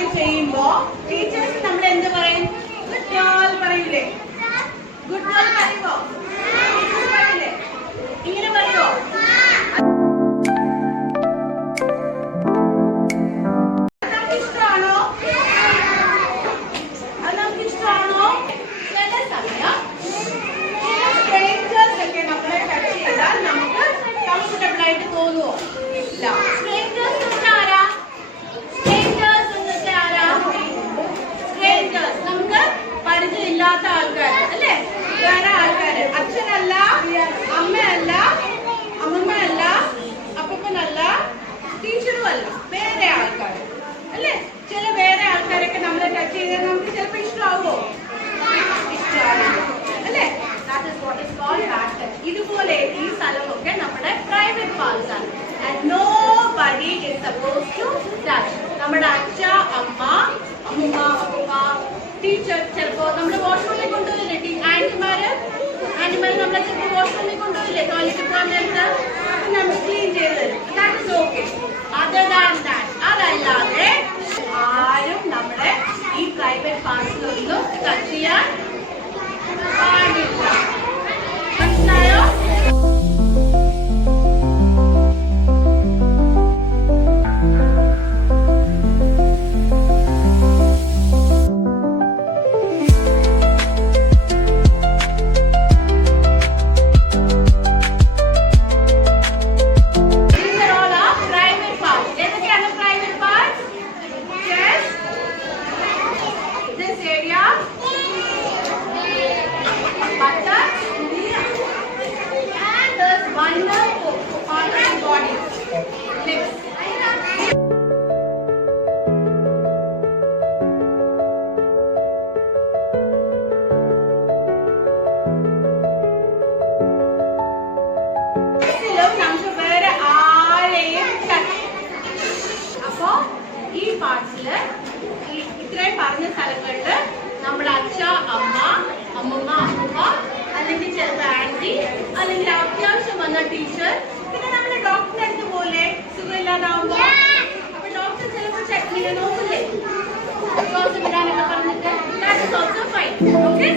ബിഹേവ് ചെയ്യുമ്പോ ടീച്ചേഴ്സ് നമ്മൾ എന്ത് പറയും? ഗുഡ് ഗേൾ പറയൂലേ? ഗുഡ് ഗേൾ പറയുമോ? പറയില്ലേ? ഇങ്ങനെ പറയോ? ഇല്ലാത്ത ആൾക്കാർ അല്ലേ? വേറെ ആൾക്കാര്, അച്ഛനല്ല, അമ്മയല്ല, അമ്മമ്മയല്ല, അപ്പൂപ്പനല്ല, ടീച്ചറും അല്ല, വേറെ ആൾക്കാർ അല്ലേ? ചില വേറെ ആൾക്കാരൊക്കെ നമ്മളെ ടച്ച് ചെയ്താൽ നമുക്ക് ചിലപ്പോ ഇഷ്ടമാവോ? ഇഷ്ടമാവില്ല അല്ലേ? ഇതുപോലെ ഈ സ്ഥലമൊക്കെ നമ്മുടെ പ്രൈവറ്റ് പാർട്സ് ആണ്. And nobody is supposed to touch. നമ്മുടെ അച്ഛ, അമ്മ, അമ്മൂമ്മ, അപ്പൂപ്പ, ടീച്ചർ, ചിലപ്പോ നമ്മുടെ വാഷ്റൂമിൽ കൊണ്ടുപോയില്ലേ? ആന്റിമാര് നമ്മളെ ചിലപ്പോ വാഷ്റൂമിൽ കൊണ്ടുപോയില്ലേ? ടോയ്ലറ്റിൽ പോകാൻ നേരത്ത് നമ്മൾ ക്ലീൻ ചെയ്ത് തരും. That is okay. Other than that, അതല്ലാതെ ആരും നമ്മുടെ ഈ പ്രൈവറ്റ് പാർട്സിലൊന്നും ടച്ച് ചെയ്യാൻ പാടില്ല. മനസ്സിലായോ? ഈ പാർട്സില് ഇത്രയും പറഞ്ഞ സ്ഥലങ്ങളില് നമ്മുടെ അച്ഛ, അമ്മ, അമ്മൂമ്മ, അപ്പൂപ്പ, അല്ലെങ്കിൽ ചിലപ്പോ ആന്റി, അല്ലെങ്കിൽ അത്യാവശ്യം വന്ന ടീച്ചർ, പിന്നെ നമ്മുടെ ഡോക്ടറിന്റെ അടുത്ത് പോലെ സുഖമില്ലാതാവുമ്പോ അപ്പൊ ഡോക്ടർ ചിലപ്പോ ചെക്ക് ചെയ്യാൻ നോക്കില്ലേ? ശ്വാസം വിടാനൊക്കെ പറഞ്ഞിട്ട് that is also fine. Okay?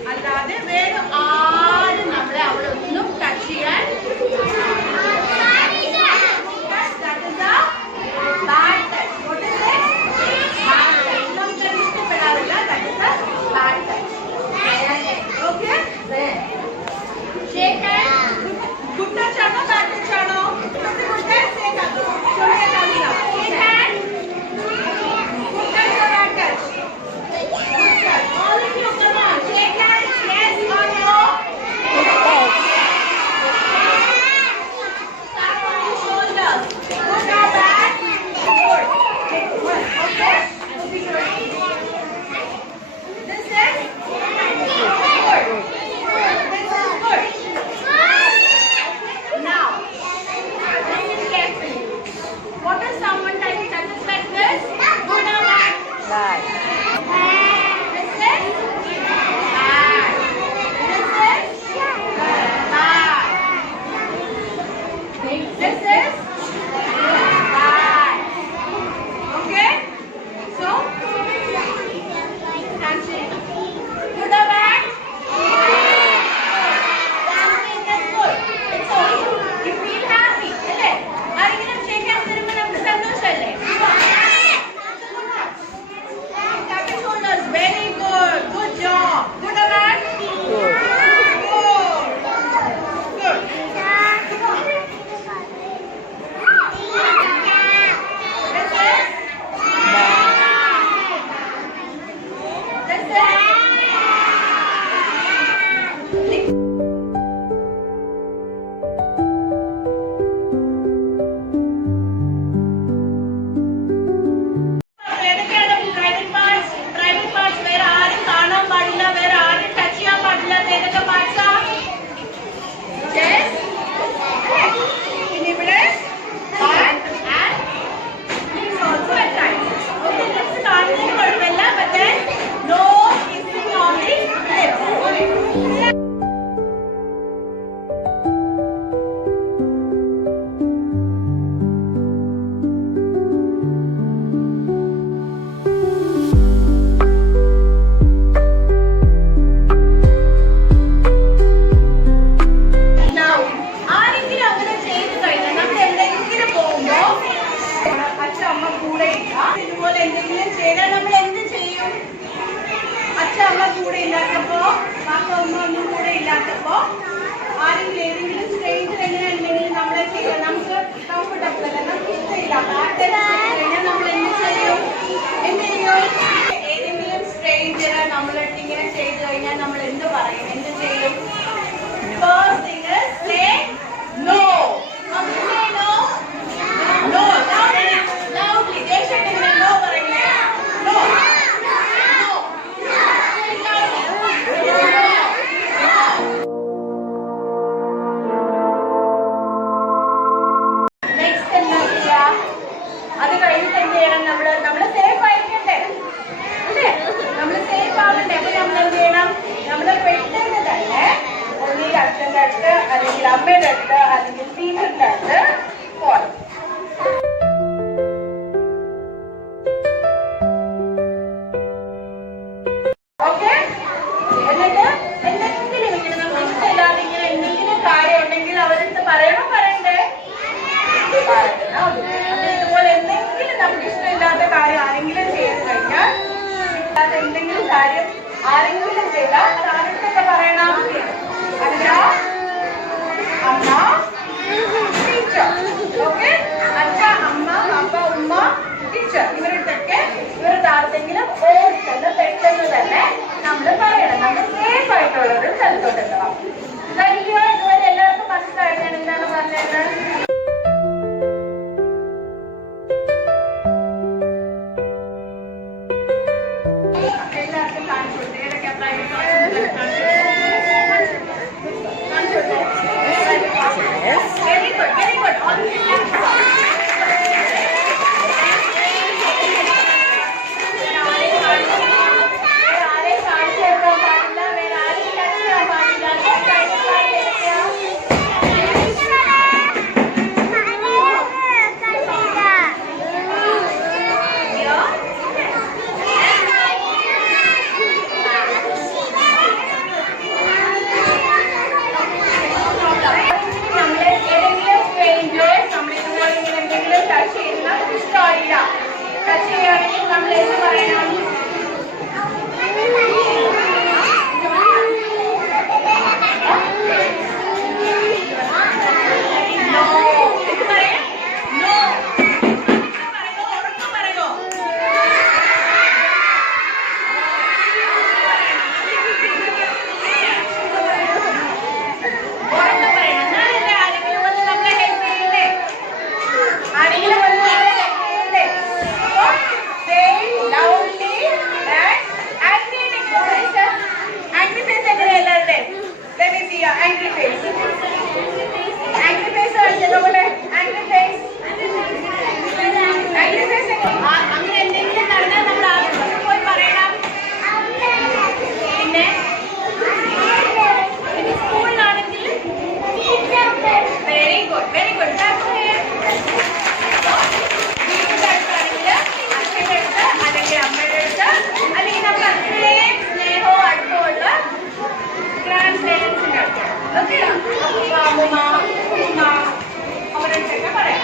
അല്ലാതെ ചെയ്താൽ നമ്മൾ എന്ത് ചെയ്യും? അച്ഛൻ അമ്മ കൂടെ ഇല്ലാത്തപ്പോ, പാപ്പ അമ്മ ഒന്നും കൂടെ ഇല്ലാത്തപ്പോ ആരെങ്കിലും ഏതെങ്കിലും സ്ട്രേഞ്ചർ എങ്ങനെ ഉണ്ടെങ്കിൽ നമ്മളെ ചെയ്യാം. നമുക്ക് കംഫർട്ടബിൾ അല്ല, നമുക്ക് ഇഷ്ടമില്ല. കഴിഞ്ഞാൽ നമ്മൾ എന്ത് ചെയ്യും? എന്ത് ചെയ്യും? ഏതെങ്കിലും സ്ട്രേഞ്ചർ നമ്മളടുത്ത് ഇങ്ങനെ ചെയ്ത് കഴിഞ്ഞാൽ നമ്മൾ എന്ത് പറയും? എന്ത് ചെയ്യും? First thing is say no. Say no. No. Loudly. ദേഷ്യം എങ്ങനെ no പറയില്ലേ? No. Next എന്താ ചെയ്യാ? അത് കഴിഞ്ഞിട്ട് എന്ത് ചെയ്യണം? നമ്മള് സേഫ് ആയിരിക്കണ്ടേ? അല്ലേ? നമ്മള് സേഫ് ആവണ്ടേ? അപ്പൊ നമ്മൾ എന്ത് ചെയ്യണം? നമ്മള് പെട്ടെന്ന് തന്നെ ഒന്നീ അച്ഛൻ്റെ അടുത്ത്, അല്ലെങ്കിൽ അമ്മയുടെ അടുത്ത്, അല്ലെങ്കിൽ ടീച്ചറിന്റെ അടുത്ത് പോകണം. ഓക്കെ? എന്നിട്ട് എന്തെങ്കിലും ഇങ്ങനെ നമുക്ക് ഇഷ്ടമില്ലാതെ ഇങ്ങനെ എന്തെങ്കിലും കാര്യം ഉണ്ടെങ്കിൽ അവരടുത്ത് പറയണോ പറയണ്ടേ? ഇതുപോലെ എന്തെങ്കിലും നമുക്ക് ഇഷ്ടമില്ലാത്ത കാര്യം ആരെങ്കിലും ചെയ്ത് കഴിഞ്ഞാൽ, എന്തെങ്കിലും കാര്യം ആരെങ്കിലും ചെയ്താൽ അത് ആരുടെ പറയണം? അച്ഛ, അമ്മ, ടീച്ചർ. ഓക്കെ? അച്ഛ, അമ്മ, അപ്പ, ഉമ്മ, ടീച്ചർ. ഇവരുടെ ആർക്കെങ്കിലും ഓർക്കുന്നത് പെട്ടെന്ന് തന്നെ നമ്മൾ പറയണം. നമ്മൾ സേഫ് ആയിട്ടുള്ളൊരു സ്ഥലത്തോട്ട് എത്തണം. ഇതുവരെ എല്ലാവർക്കും മനസ്സിലായി ഞാൻ എന്താണ് പറഞ്ഞത്? എല്ലാവർക്കും കാണിച്ചു കൊടുത്തു. ഏതൊക്കെ very good, very good. Touch ചെയ്യുകയാണെങ്കിൽ നമ്മൾ എന്ത് പറയണം? അങ്ങനെ എന്തെങ്കിലും നടന്നാൽ നമ്മൾ ആദ്യം പോയി പറയണം. പിന്നെ സ്കൂളിലാണെങ്കിൽ വെരി ഗുഡ്, വെരി ഗുഡ്. വീടിന്റെ അടുത്താണെങ്കിൽ അച്ഛൻ്റെ അടുത്ത്, അല്ലെങ്കിൽ അമ്മയുടെ അടുത്ത്, അല്ലെങ്കിൽ നമ്മൾ അത്രയും സ്നേഹവും അടുപ്പമുള്ള ഗ്രാൻഡ് പേരൻസിന്റെ അടുത്ത്. ഓക്കെ? അമ്മ, ഉമ്മ, അവരുടെ അടുത്തൊക്കെ പറയാം.